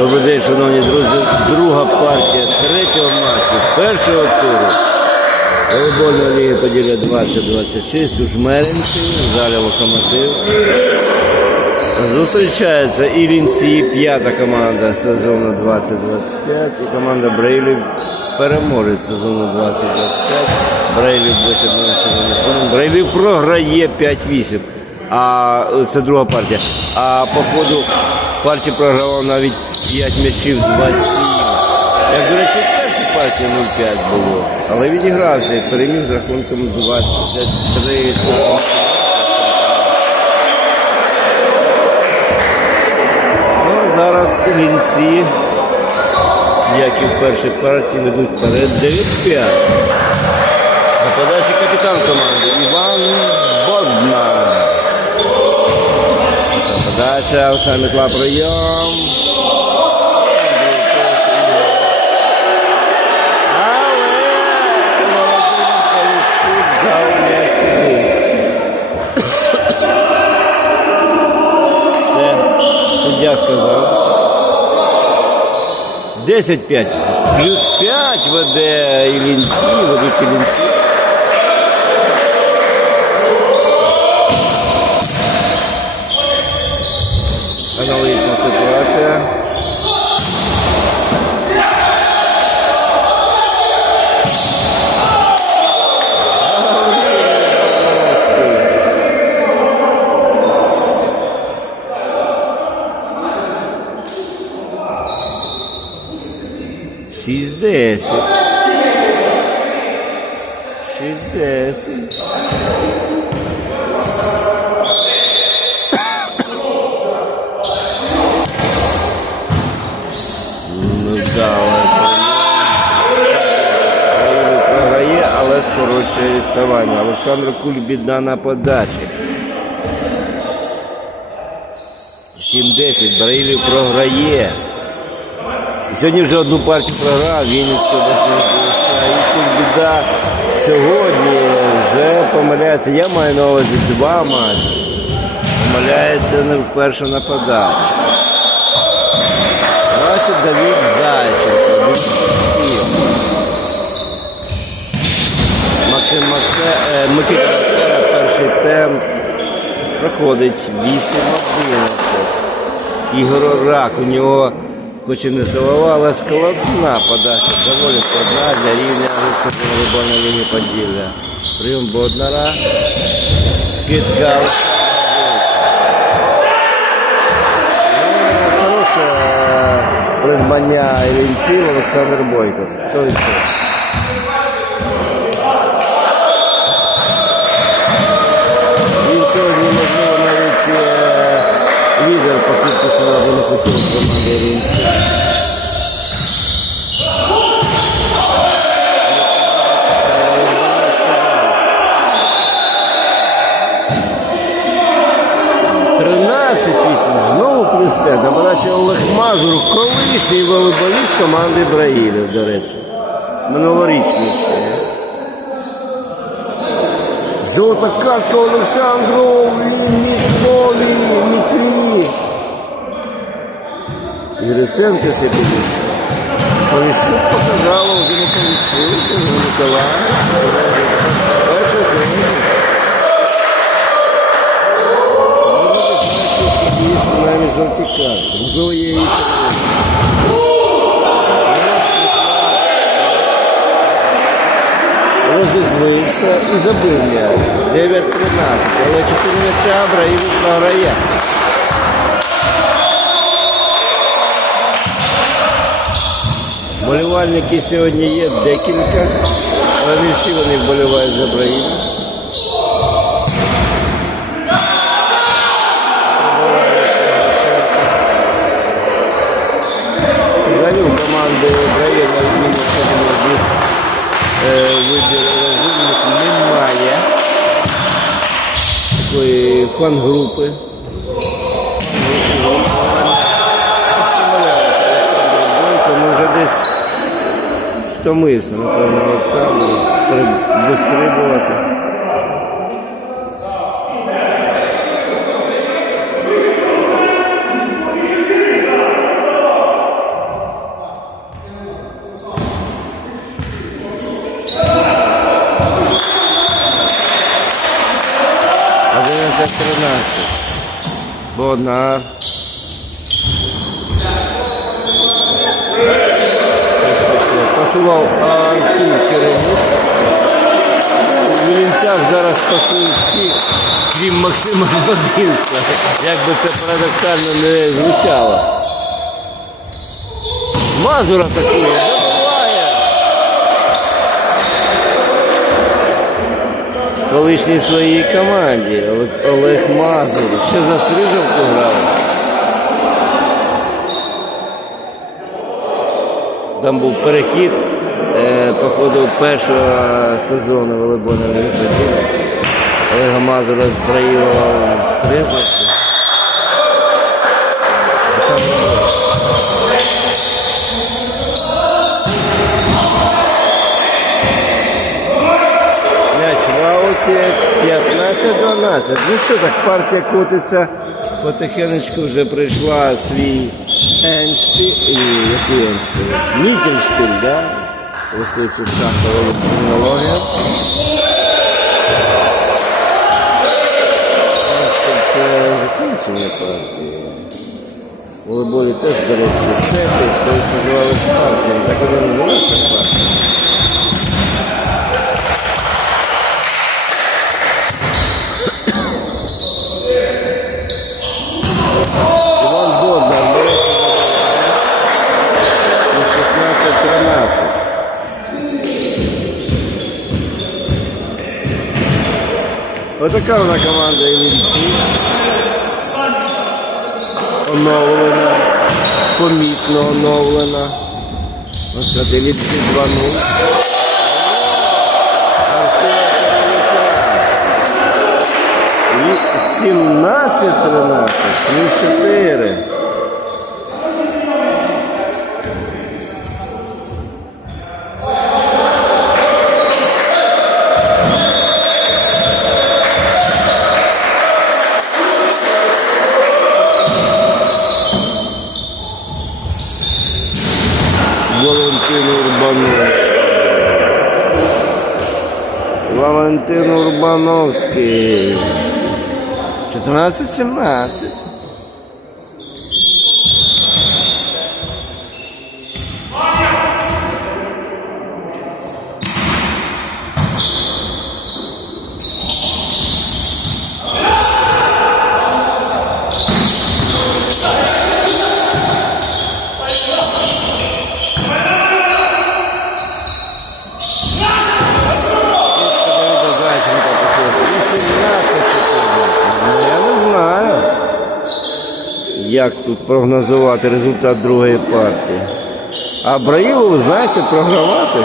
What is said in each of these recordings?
Добрий день, шановні друзі. Друга партія третього матчу першого туру. Волейбольна ліга поділя 20-26 у Жмеринці, залі локомотив. Зустрічаються Ілінці, п'ята команда сезону 2025 і команда Брейлів переможець сезону 2025. Брейлів 21 сезону. Брейлів програє 5-8. А це друга партія. А по ходу партії програвав навіть 5 м'ячів 27. Як, до речі, в першій партії 0-5 було. Але відігрався і переміг з рахунком 23. Ну, зараз Ілінці, як і в першій партії, ведуть вперед 9-5. На подачі капітан команди Іван Бодна. Подача, Олександр Микола прийом. Це суддя сказав. 10-5. Плюс 5 веде Ілінці, ведуть Ілінці. Аналогічна Шість десять. Шість десять. Ну, да, програє, але скорочує відставання. Олександр Кульбіда на подачі. 7-10. Браїлів програє. Сьогодні вже одну партію програв, Вінницька обласна і Кульбіда сьогодні вже помиляється. Я маю на увазі два матчі. Помиляється не вперше на подачі. Бачить Давид Зайченко. Максим Маце, е, Микита Мацера, перший темп. Проходить 8-11. Ігор Рак, у нього хоч і не силова, але складна подача. Доволі складна для рівня волейбольної ліги Поділля. Прийом Боднара. Скидка. Ну, Хороше е, придбання Ілінців Олександр Бойко. Хто це? Він сьогодні, можливо, навіть е, лідер по кількості набраних очок команди 5. На подачі Олег Мазур, колишній волейболіст команди Браїлів, до речі. Минулорічний ще. Жовта картка Олександру Міклові, Міклі. Єрисенко себе підійшов. Поліщук показав Володимир Поліщук, Миколаїв. Можливо, і. Розізлився і забив м'яч. 9-13. Але 4 м'яча Браївік програє. Болівальники сьогодні є декілька, але не всі вони вболівають за Браївік. голів команди Брея від е, вибір немає такої фан-групи. Тобто Тому вже десь втомився, напевно, Олександр, вистрибувати. 13. Боднар. Пасував Артур Черемук. У Вілінцях зараз пасують всі, крім Максима Бодинського. Як би це парадоксально не звучало. Мазур атакує. Колишній своїй команді Олег- Мазур. Ще за Стрижовку грав. Там був перехід е, по ходу першого сезону волейбольного. Олега Мазура з Браїлова 15-12. Ну що так, партія котиться потихенечку вже прийшла свій еншпіль. Який еншпіль? Мітіншпіль, да? Вистаючи шахтова термінологія. Це закінчення партії. У волейболі теж, до речі, сети, колись називали партіями. Так вони називаються партії. Отака вона команда Іллінці. Оновлена. Помітно оновлена. Ось дивіться Іллінці 2-0. І 17-13, плюс 4. que. Que tu não assistiu, não assiste. Як тут прогнозувати результат другої партії? А Браїлову, знаєте, програвати?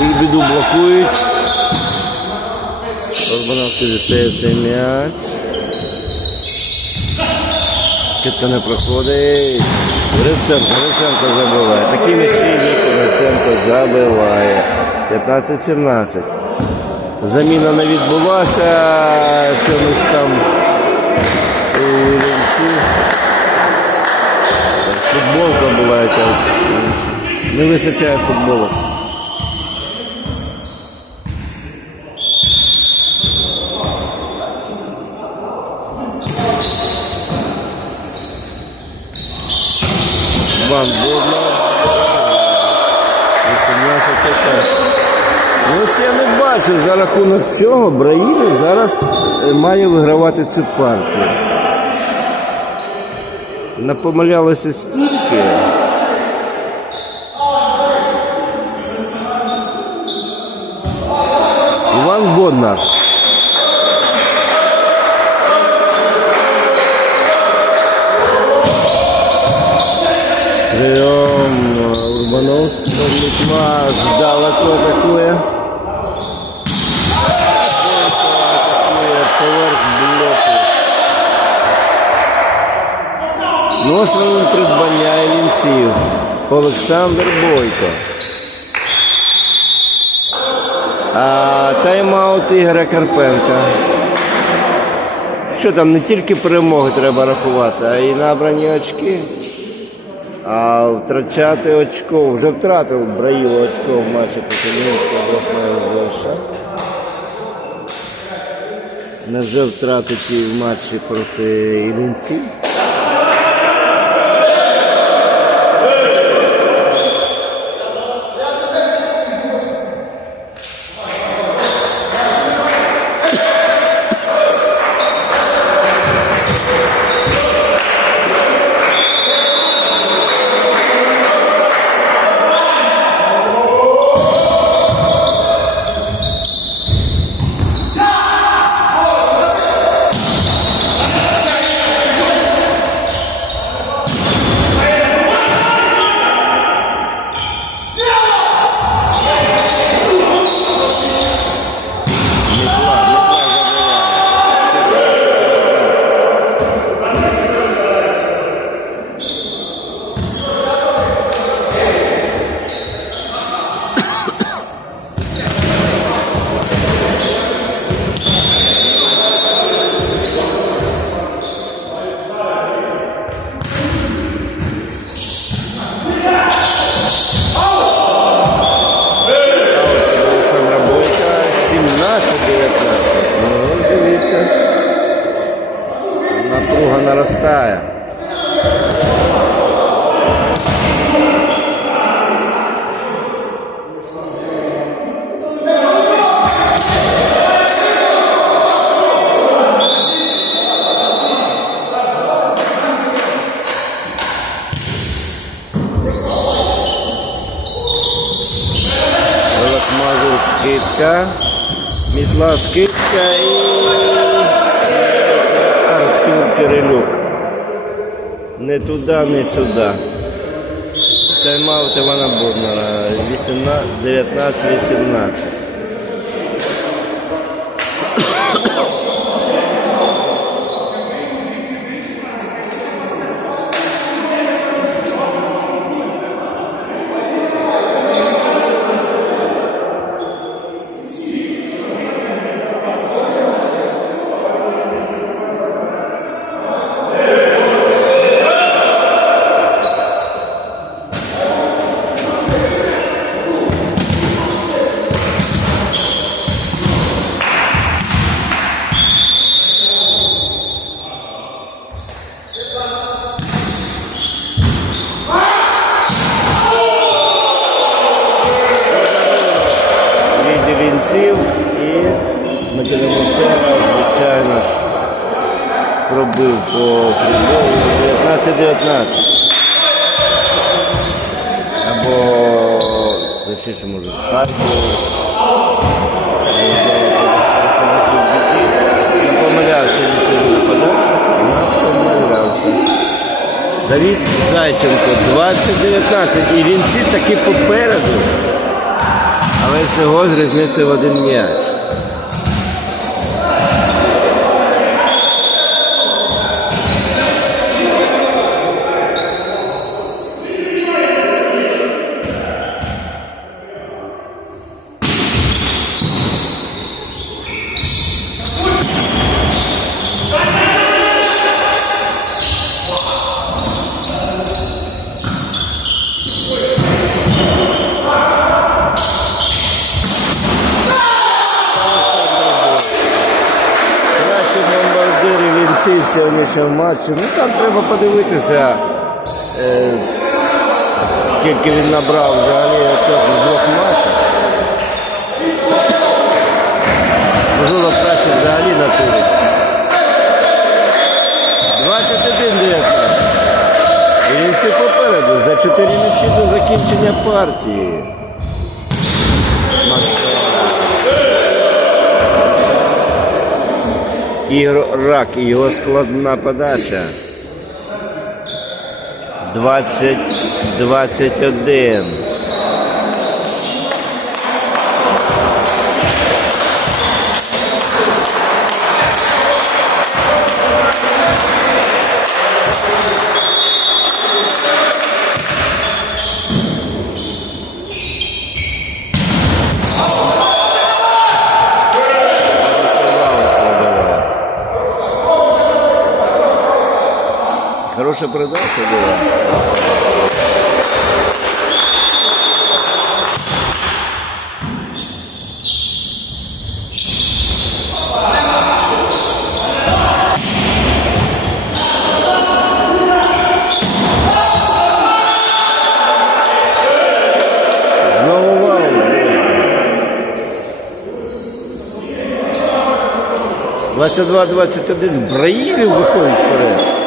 Більбіду блокують. Орбановський дістається м'яч. Скидка не проходить. Гриценко, Гриценко забиває. Такі м'ячі Гриценко забиває. 15-17. Заміна не відбулася. Чомусь там у Іллінці. Футболка була якась. Не вистачає футболок. Рахунок чого Браїлів зараз е, має вигравати цю партію. Напомилялося стільки. Іван Боднар. Прием Урбановского Литва далеко атакує. Ось він придбання Ілінців. Олександр Бойко. А тайм-аут Ігоря Карпенка. що там не тільки перемоги треба рахувати, а й набрані очки. А втрачати очко, вже втратив Браїло очко в матчі проти Мінської обласної ЗВШ. Невже втратить і в матчі проти Іллінців? Скидка і Артур Кирилюк. Не туди, не сюди. Тайм-аут Івана Бурнера. 19-18. Давід Зайченко 20-19. І всі таки попереду. Але всього з в один м'яч. Сьогоднішньому матчі. Ну там треба подивитися, е, скільки він набрав взагалі в двох матчах. Можливо, краще взагалі на попереду за 4 ночі до закінчення партії. Ігор Рак і його складна подача. 20-21. Хороша передача була. Двадцять два, двадцять один. Браїлів виходить вперед.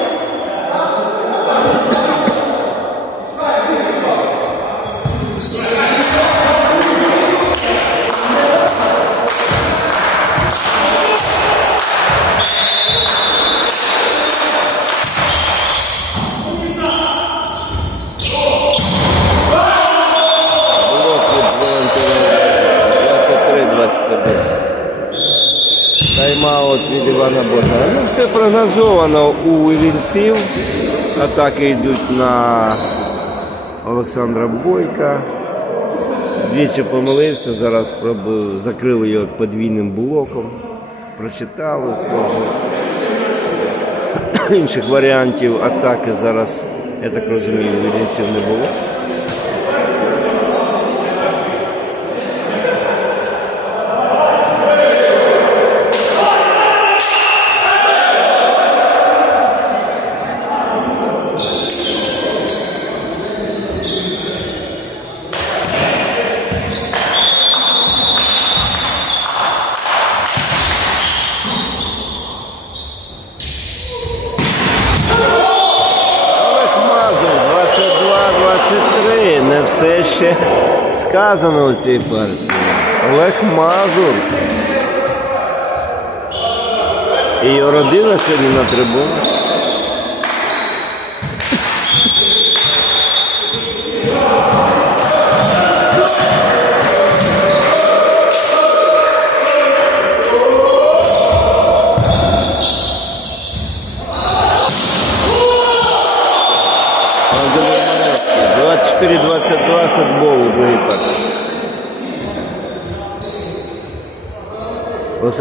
Івана Богдана. Ну, все прогнозовано у Іллінців. Атаки йдуть на Олександра Бойка. Двічі помилився, зараз пробив, закрили його подвійним блоком. Прочитали все. Інших варіантів атаки зараз, я так розумію, у не було. Олег Мазур, 22-23. Не все ще сказано у цій партії. Олег Мазур. І його родина сьогодні на трибунах.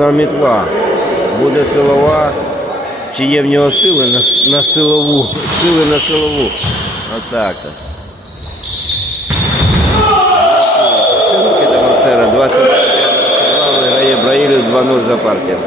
Олександр Мітла. Буде силова. Чи є в нього сили на, на силову? Сили на силову. Атака. Силки Демоцера 25 виграє Браїлів 2-0 за партіями.